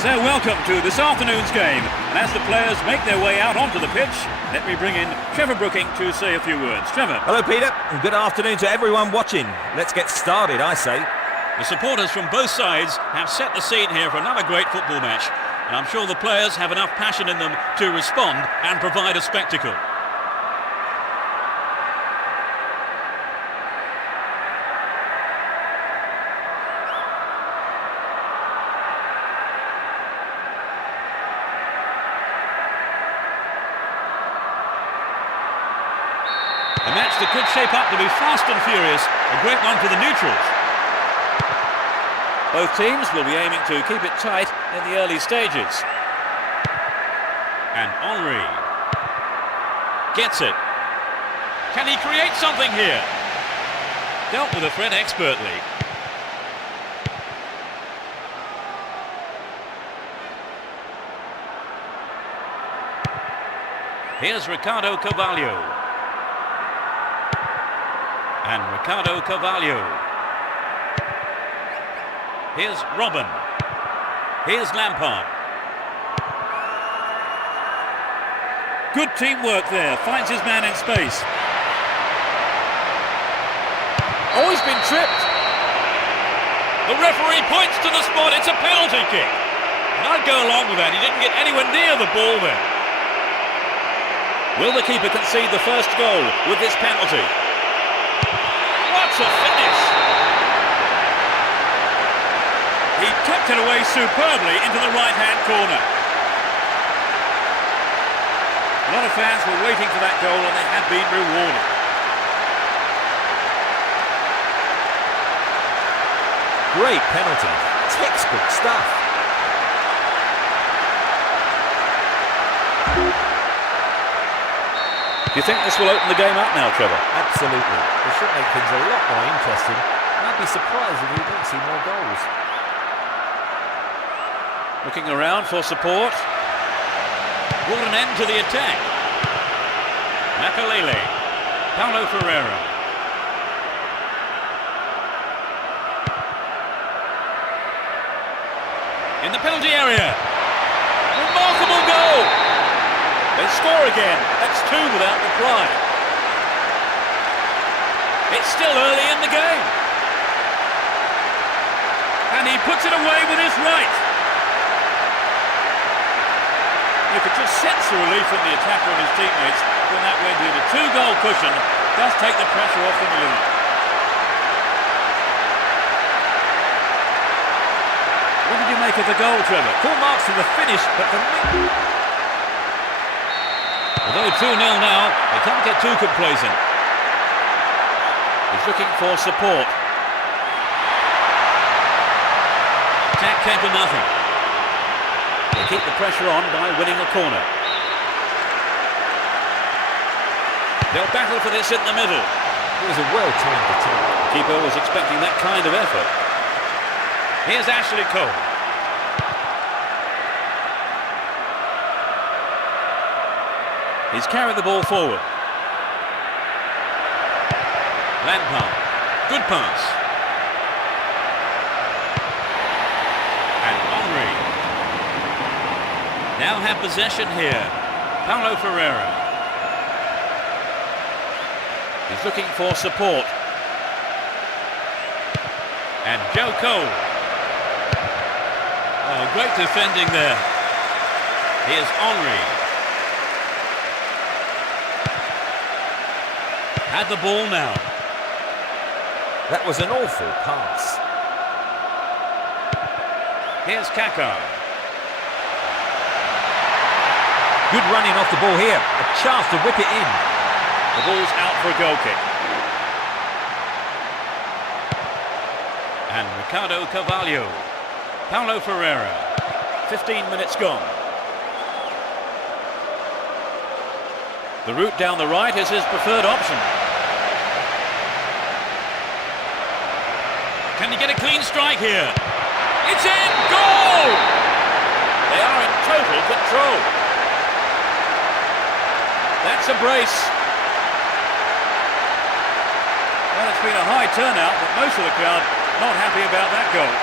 So welcome to this afternoon's game, and as the players make their way out onto the pitch, let me bring in Trevor Brooking to say a few words. Trevor. Hello Peter, and good afternoon to everyone watching. Let's get started, I say. The supporters from both sides have set the scene here for another great football match, and I'm sure the players have enough passion in them to respond and provide a spectacle. A match that could shape up to be fast and furious, a great one for the neutrals. Both teams will be aiming to keep it tight in the early stages. And Henry gets it. Can he create something here? Dealt with the threat expertly. Here's Ricardo Carvalho. And Ricardo Carvalho. Here's Robin. Here's Lampard. Good teamwork there. Finds his man in space. Oh, he's been tripped. The referee points to the spot. It's a penalty kick. And I'd go along with that. He didn't get anywhere near the ball there. Will the keeper concede the first goal with this penalty? What a finish! He tucked it away superbly into the right-hand corner. A lot of fans were waiting for that goal and they had been rewarded. Great penalty. Textbook stuff. Do you think this will open the game up now, Trevor? Absolutely. It should make things a lot more interesting. And I'd be surprised if we don't see more goals. Looking around for support. What an end to the attack. Makalele. Paulo Ferreira. In the penalty area. Remarkable goal. They score again. That's two without reply. It's still early in the game. And he puts it away with his right. You could just sense the relief from the attacker and his teammates when that went in. A two-goal cushion does take the pressure off the Milan. What did you make of the goal, Trevor? Full marks in the finish, but for me... Although 2-0 now, they can't get too complacent. He's looking for support. Attack came to nothing. They keep the pressure on by winning a corner. They'll battle for this in the middle. It was a well-timed attack. The keeper was expecting that kind of effort. Here's Ashley Cole. He's carried the ball forward. Lampard. Good pass. And Henry. Now have possession here. Paulo Ferreira. He's looking for support. And Joe Cole. Oh, great defending there. Here's Henry. Had the ball now. That was an awful pass. Here's Kaká. Good running off the ball here. A chance to whip it in. The ball's out for a goal kick. And Ricardo Carvalho. Paulo Ferreira. 15 minutes gone. The route down the right is his preferred option. Can he get a clean strike here? It's in! Goal! They are in total control. That's a brace. Well, it's been a high turnout, but most of the crowd not happy about that goal.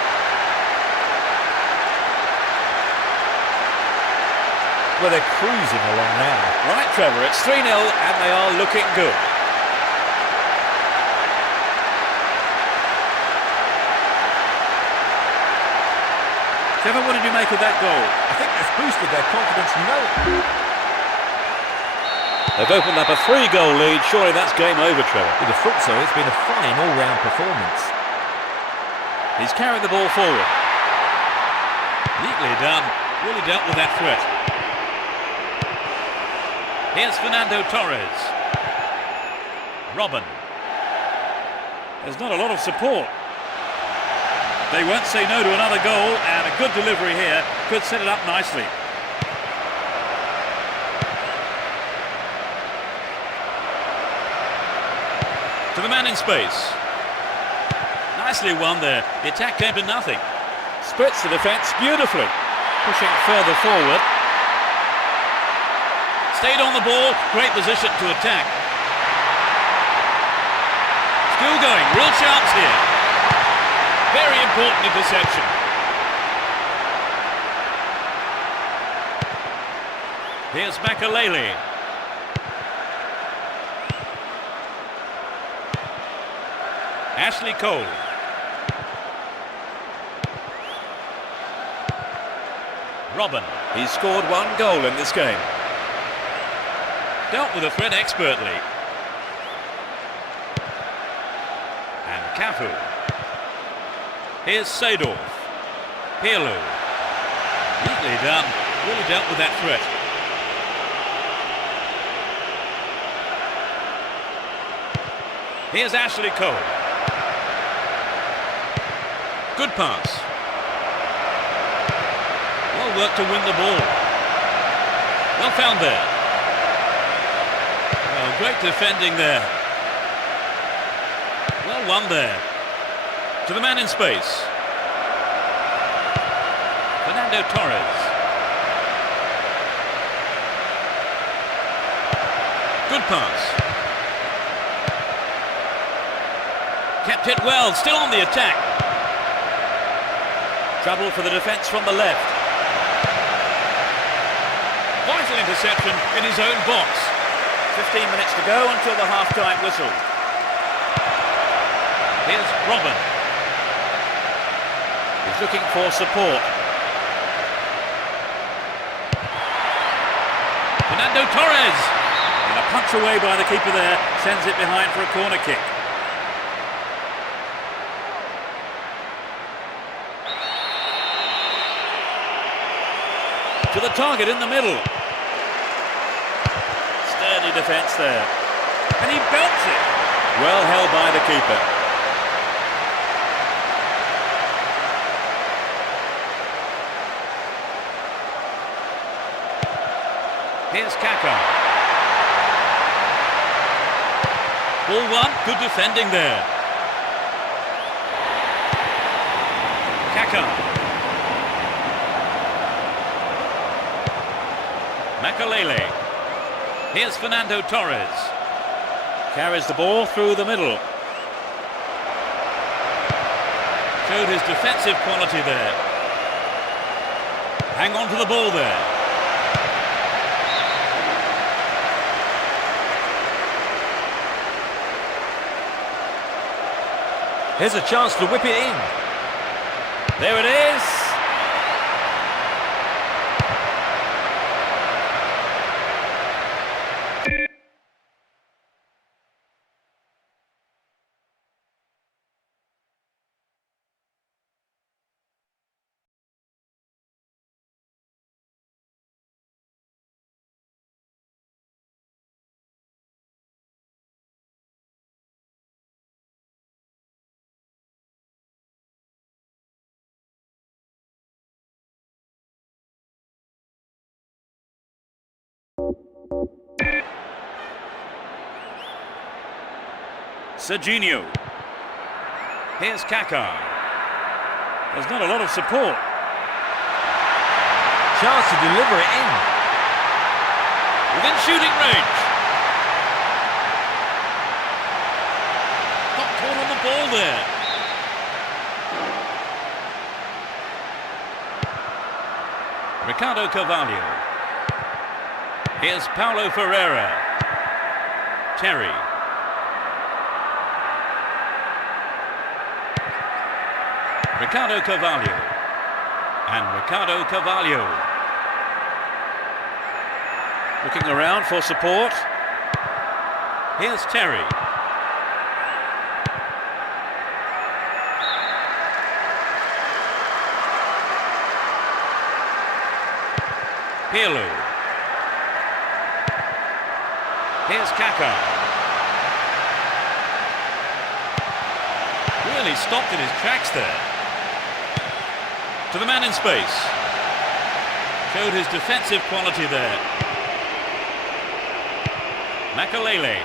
Well, they're cruising along now. Right, Trevor, it's 3-0 and they are looking good. Trevor, what did you make of that goal? I think that's boosted their confidence, you know. They've opened up a 3-goal lead. Surely that's game over, Trevor. With the foot, so it's been a fine all-round performance. He's carried the ball forward. Neatly done. Really dealt with that threat. Here's Fernando Torres. Robin. There's not a lot of support. They won't say no to another goal, and a good delivery here could set it up nicely. To the man in space. Nicely won there. The attack came to nothing. Splits the defence beautifully. Pushing further forward. Stayed on the ball. Great position to attack. Still going. Real chance here. Very important interception. Here's Makalele. Ashley Cole. Robin. He's scored 1 goal in this game. Dealt with the threat expertly. And Cafu. Here's Seedorf. Pirlo. Neatly done. Really dealt with that threat. Here's Ashley Cole. Good pass. Well worked to win the ball. Well found there. Well, great defending there. Well won there. To the man in space. Fernando Torres. Good pass. Kept it well, still on the attack. Trouble for the defence from the left. Vital interception in his own box. 15 minutes to go until the half-time whistle. Here's Robin. He's looking for support. Fernando Torres. And a punch away by the keeper there. Sends it behind for a corner kick. To the target in the middle. Sturdy defence there. And he belts it. Well held by the keeper. Here's Kaká. Ball one, good defending there. Kaká. Makalele. Here's Fernando Torres. Carries the ball through the middle. Showed his defensive quality there. Hang on to the ball there. Here's a chance to whip it in. There it is. Serginho. Here's Kaká. There's not a lot of support. Chance to deliver it in. Within shooting range. Got caught on the ball there. Ricardo Carvalho. Here's Paulo Ferreira. Terry. Ricardo Carvalho. And Ricardo Carvalho. Looking around for support. Here's Terry. Pirlo. Here's Kaká. Really stopped in his tracks there. To the man in space. Showed his defensive quality there. Makalele.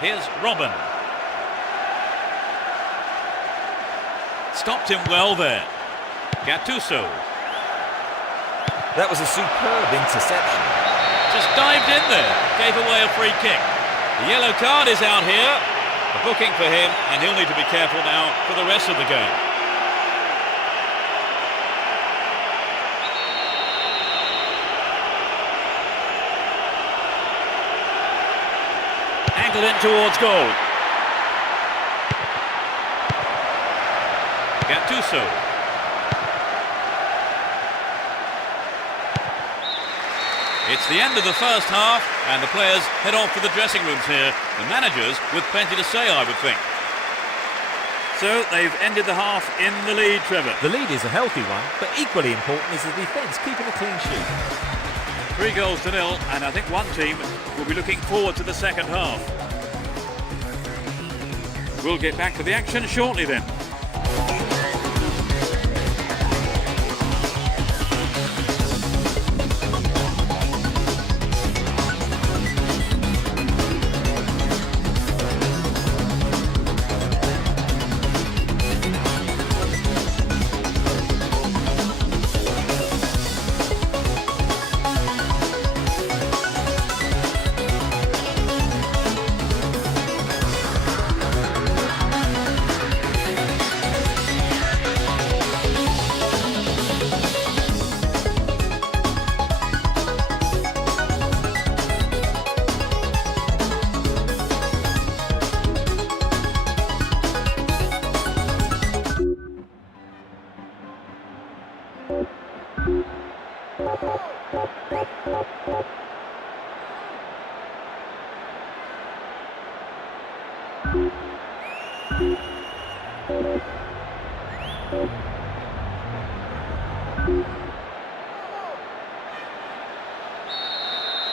Here's Robin. Stopped him well there. Gattuso. That was a superb interception. Just dived in there. Gave away a free kick. The yellow card is out here. A booking for him, and he'll need to be careful now for the rest of the game. Angled in towards goal. Gattuso. It's the end of the first half, and the players head off to the dressing rooms here. The managers with plenty to say, I would think. So they've ended the half in the lead, Trevor. The lead is a healthy one, but equally important is the defence keeping a clean sheet. 3-0, and I think one team will be looking forward to the second half. We'll get back to the action shortly then.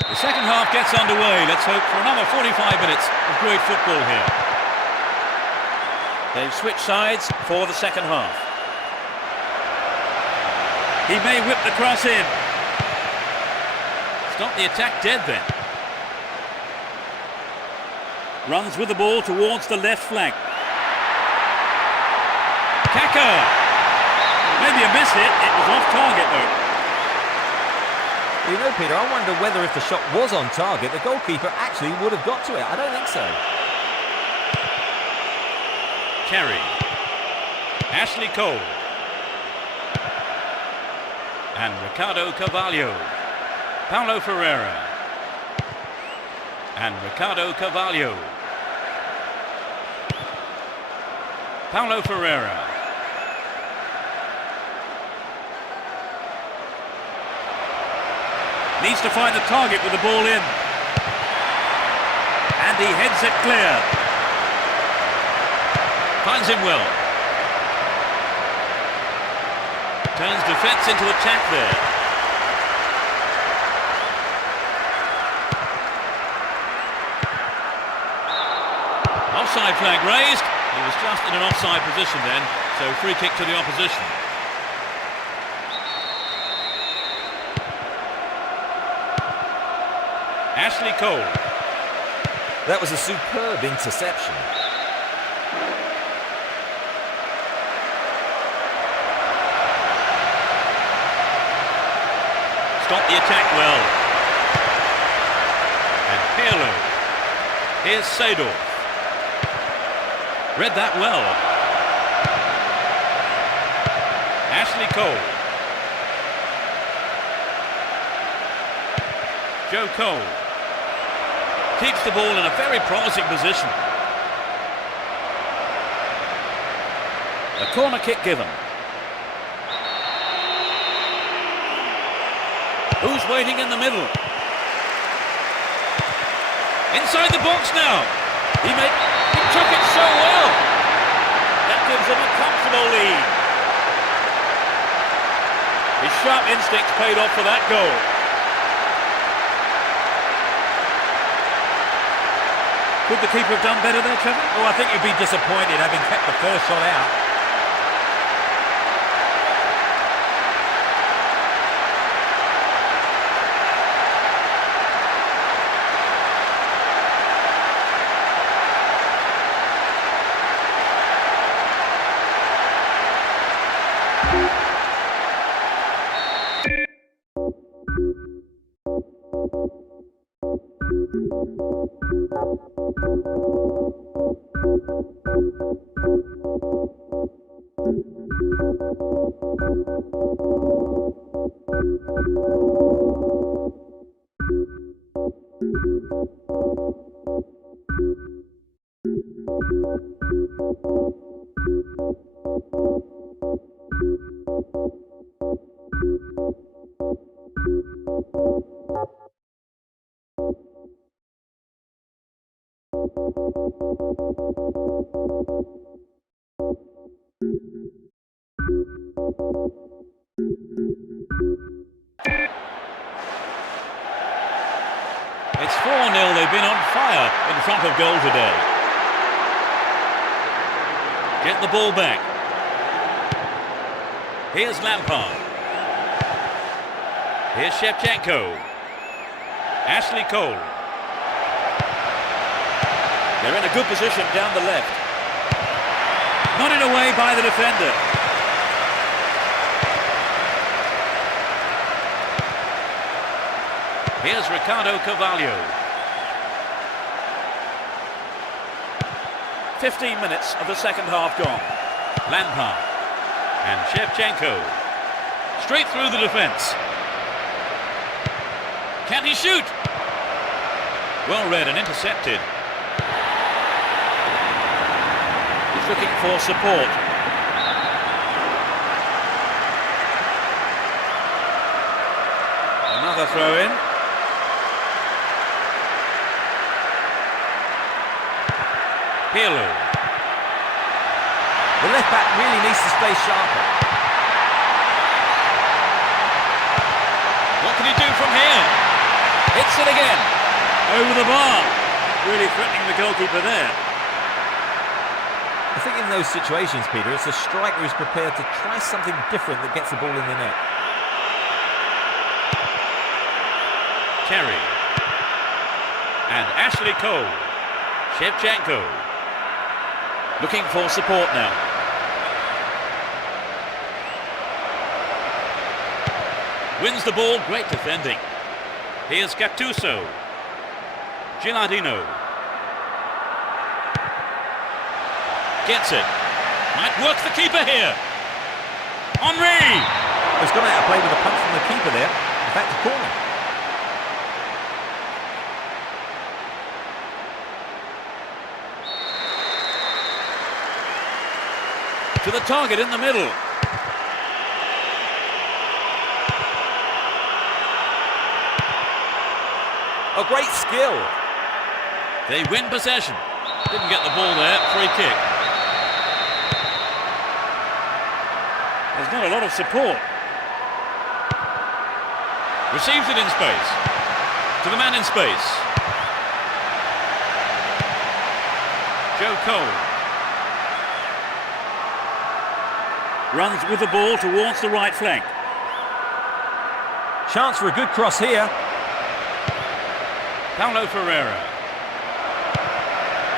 The second half gets underway. Let's hope for another 45 minutes of great football here. They've switched sides for the second half. He may whip the cross in. Stop the attack dead then. Runs with the ball towards the left flank. Kaká. Maybe a miss hit. It was off target though. You know, Peter, I wonder whether if the shot was on target, the goalkeeper actually would have got to it. I don't think so. Terry. Ashley Cole. And Ricardo Carvalho. Paulo Ferreira. And Ricardo Carvalho. Paulo Ferreira. Needs to find the target with the ball in. And he heads it clear. Finds him well. Turns defence into attack there. Offside flag raised. He was just in an offside position then, so free kick to the opposition. Ashley Cole. That was a superb interception. Stop the attack well. And Pirlo. Here's Seedorf. Read that well. Ashley Cole. JOGO keeps the ball in a very promising position. A corner kick given. Who's waiting in the middle? Inside the box now. He took it so well. That gives him a comfortable lead. His sharp instincts paid off for that goal. Could the keeper have done better there, Trevor? Oh, I think you'd be disappointed having kept the first shot out. It's 4-0. They've been on fire in front of goal today. Get the ball back. Here's Lampard. Here's Shevchenko. Ashley Cole. They're in a good position down the left. Nodded away by the defender. Here's Ricardo Carvalho. 15 minutes of the second half gone. Lampard and Shevchenko. Straight through the defence. Can he shoot? Well read and intercepted. He's looking for support. Another throw in. Pirlo. The left back really needs to stay sharper. What can he do from here? Hits it again. Over the bar. Really threatening the goalkeeper there. I think in those situations, Peter, it's the striker who's prepared to try something different that gets the ball in the net. Terry. And Ashley Cole. Shevchenko. Looking for support now. Wins the ball, great defending. Here's Gattuso. Gilardino. Gets it. Might work the keeper here. Henry! He's gone out of play with a punch from the keeper there. In fact, a corner. To the target in the middle. A great skill. They win possession. Didn't get the ball there. Free kick. There's not a lot of support. Receives it in space. To the man in space. JOGO. Runs with the ball towards the right flank. Chance for a good cross here. Paulo Ferreira.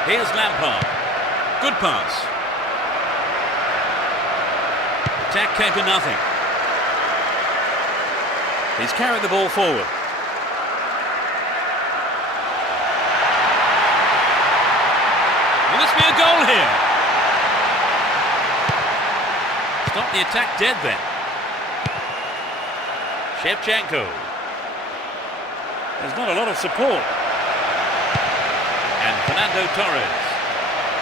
Here's Lampard. Good pass. Attack came to nothing. He's carried the ball forward. Will this be a goal here? Stop the attack dead then. Shevchenko. There's not a lot of support. And Fernando Torres.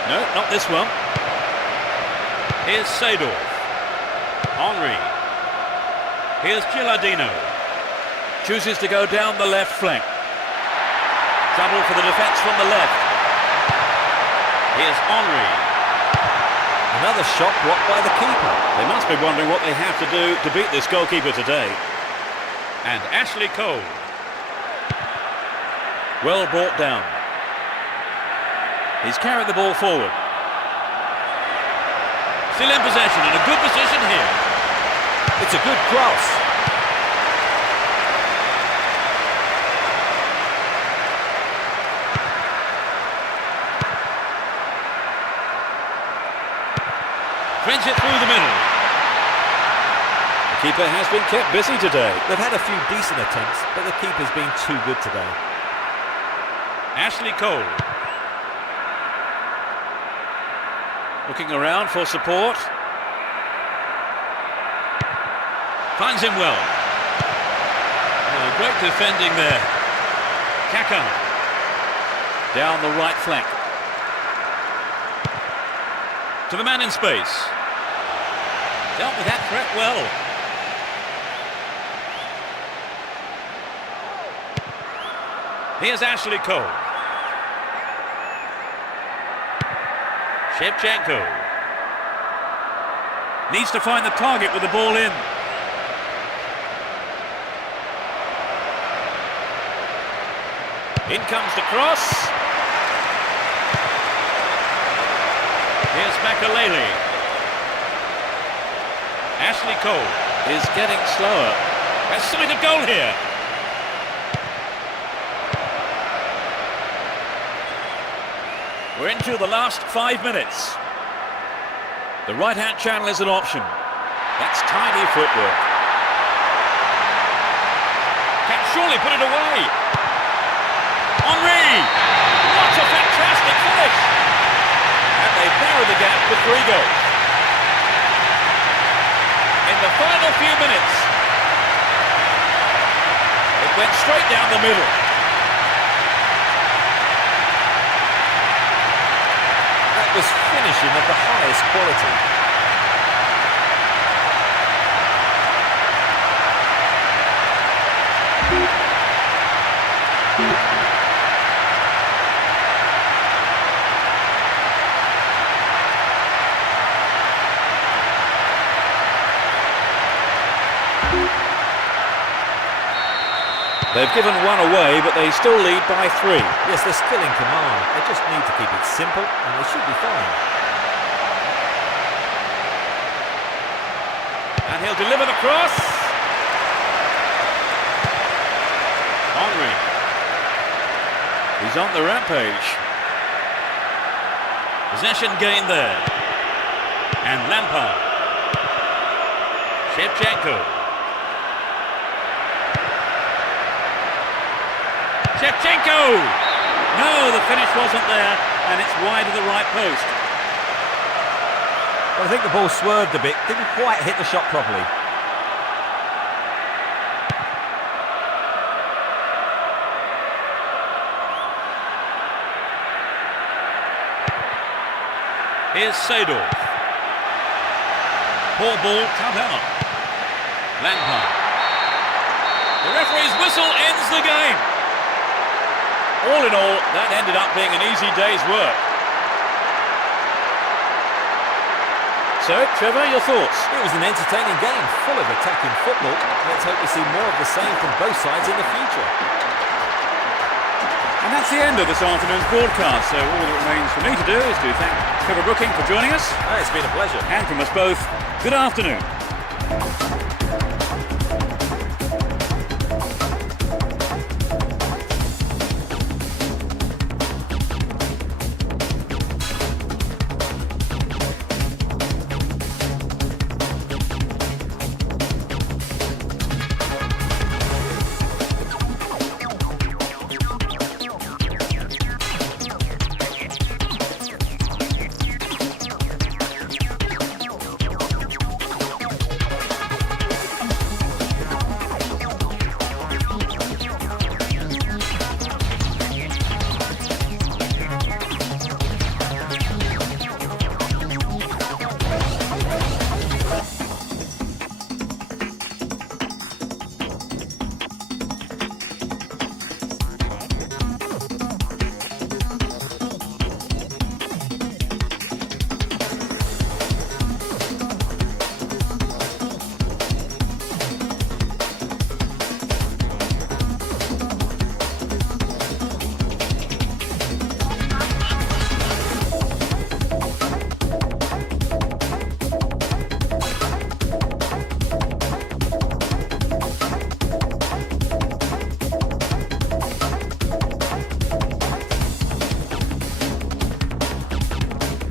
No, not this one. Here's Seedorf. Henry. Here's Gilardino. Chooses to go down the left flank. Trouble for the defence from the left. Here's Henry. Another shot blocked by the keeper. They must be wondering what they have to do to beat this goalkeeper today. And Ashley Cole. Well brought down. He's carried the ball forward. Still in possession and a good position here. It's a good cross. Trench it through the middle. The keeper has been kept busy today. They've had a few decent attempts, but the keeper's been too good today. Ashley Cole. Looking around for support. Finds him well. Oh, great defending there. Kaká. Down the right flank. To the man in space. Dealt with that threat well. Here's Ashley Cole. Shevchenko. Needs to find the target with the ball in. In comes the cross. Here's Makalele. Ashley Cole is getting slower. A sight of goal here. We're into the last 5 minutes. The right-hand channel is an option. That's tidy footwork. Can surely put it away. Henry! What a fantastic finish! And they've narrowed the gap to 3 goals. In the final few minutes, it went straight down the middle. That was finishing of the highest quality. They've given one away, but they still lead by 3. Yes, they're still in command. They just need to keep it simple, and they should be fine. And he'll deliver the cross. Henry. He's on the rampage. Possession gained there. And Lampard. Shevchenko. Shevchenko! No, the finish wasn't there, and it's wide of the right post. Well, I think the ball swerved a bit, didn't quite hit the shot properly. Here's Seedorf. Poor ball cut out. Lampard. The referee's whistle ends the game. All in all, that ended up being an easy day's work. So, Trevor, your thoughts? It was an entertaining game, full of attacking football. Let's hope we see more of the same from both sides in the future. And that's the end of this afternoon's broadcast. So all that remains for me to do is to thank Trevor Brooking for joining us. It's been a pleasure. And from us both, good afternoon.